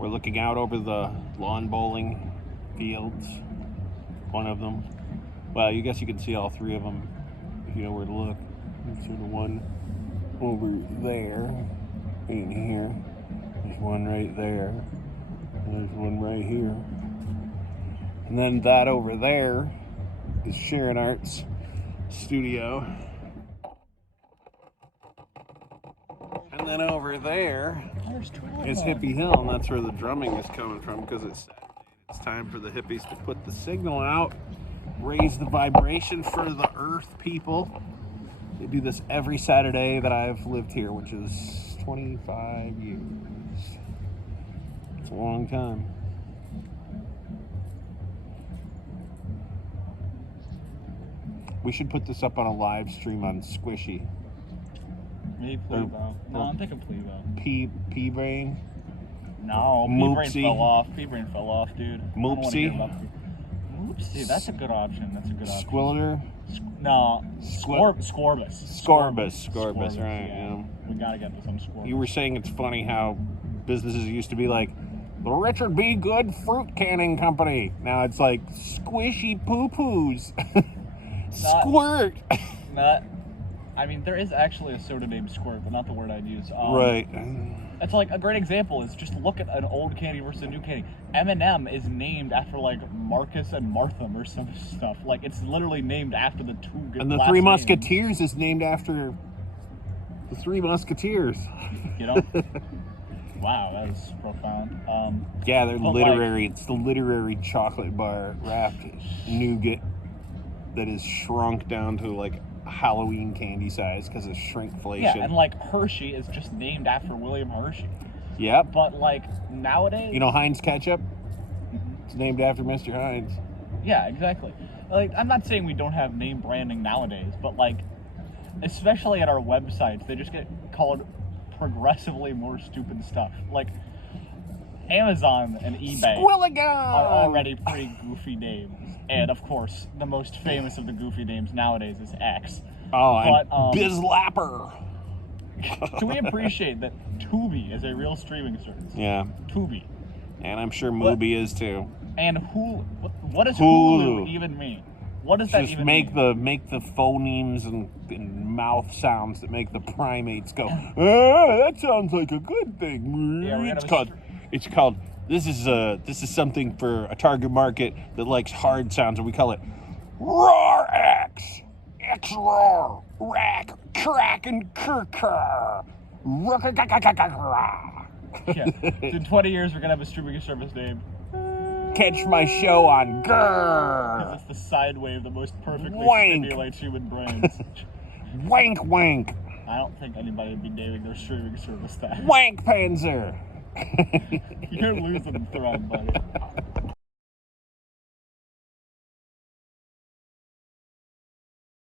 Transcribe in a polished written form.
We're looking out over the lawn bowling fields. One of them. Well, I guess you can see all three of them if you know where to look. There's sort of one over there, in here. There's one right there. And there's one right here. And then that over there is Sharon Art's studio. And then over there is Hippie Hill, and that's where the drumming is coming from, because it's Saturday. It's time for the hippies to put the signal out, raise the vibration for the earth people. They do this every Saturday that I've lived here, which is 25 years. It's a long time. We should put this up on a live stream on Squishy. Maybe Plevo. No, I'm thinking Plevo. P-Brain? No, P-Brain fell off. P-Brain fell off, dude. Moopsie? Moopsie, that's a good option. That's a good option. Squilliter? No, Scorbus. Scorbus, right, yeah. We gotta get this on Scorbus. You were saying it's funny how businesses used to be like, the Richard B. Good Fruit Canning Company. Now it's like, Squishy Poo-Poos. Squirt! I mean, there is actually a soda named Squirt, but not the word I'd use. Right. That's like a great example is just look at an old candy versus a new candy. M&M is named after like Marcus and Martham or some stuff. Like it's literally named after the two good. And the Three Musketeers is named after the Three Musketeers. You know? Wow, that was profound. Yeah, they're literary. It's the literary chocolate bar wrapped nougat that is shrunk down to like Halloween candy size because of shrinkflation. Yeah, and like Hershey is just named after William Hershey. Yep. But like nowadays, you know Heinz ketchup? It's named after Mr. Heinz. Yeah, exactly. Like I'm not saying we don't have name branding nowadays, but like especially at our websites, they just get called progressively more stupid stuff. Like Amazon and eBay are already pretty goofy names. And, of course, the most famous of the goofy names nowadays is X. Oh, but, and Bizlapper. Do we appreciate that Tubi is a real streaming service? Yeah. Tubi. And I'm sure Mubi is, too. And what does Hulu even mean? What does that even mean? Just make the phonemes and mouth sounds that make the primates go, that sounds like a good thing. Yeah, it's called... This is something for a target market that likes hard sounds, and we call it Roar X, X Roar, Rack, Crack, and Kerker. Yeah. In 20 years, we're gonna have a streaming service name. Catch my show on Grrr. Because it's the side wave that most perfectly stimulates human brains. Wank wank. I don't think anybody would be naming their streaming service that. Wank Panzer. You're losing the thread, buddy.